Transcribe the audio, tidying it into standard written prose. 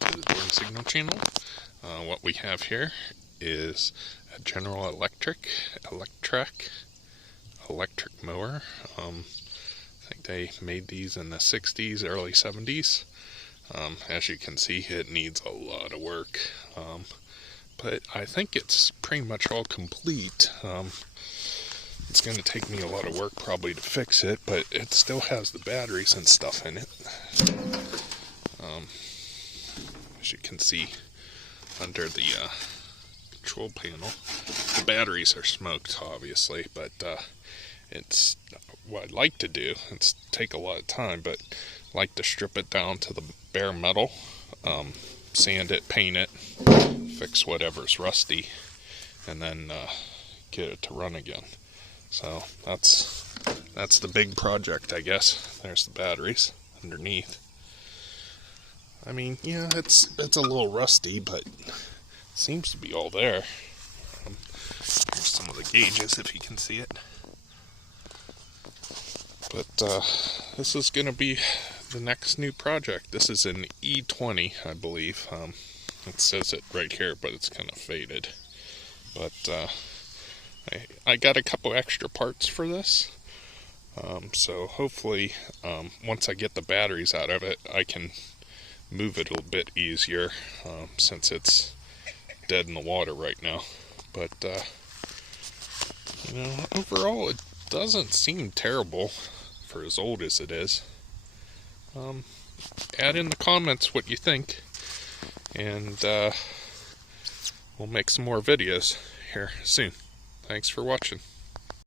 welcome to the Door and Signal channel. What we have here is a General Electric Elec-Track electric mower. I think they made these in the 60s, early 70s. As you can see, it needs a lot of work, but I think it's pretty much all complete. It's going to take me a lot of work probably to fix it, but it still has the batteries and stuff in it. As you can see under the control panel, the batteries are smoked obviously, but it's what I'd like to do. It's take a lot of time, but I like to strip it down to the bare metal, sand it, paint it, fix whatever's rusty, and then get it to run again. So that's the big project, I guess. There's the batteries underneath. I mean, yeah, it's a little rusty, but it seems to be all there. Here's some of the gauges if you can see it. But this is going to be the next new project. This is an E20, I believe. It says it right here, but it's kind of faded. But I got a couple extra parts for this. So hopefully, once I get the batteries out of it, I can move it a little bit easier, since it's dead in the water right now. But overall, it doesn't seem terrible for as old as it is. Add in the comments what you think, and we'll make some more videos here soon. Thanks for watching.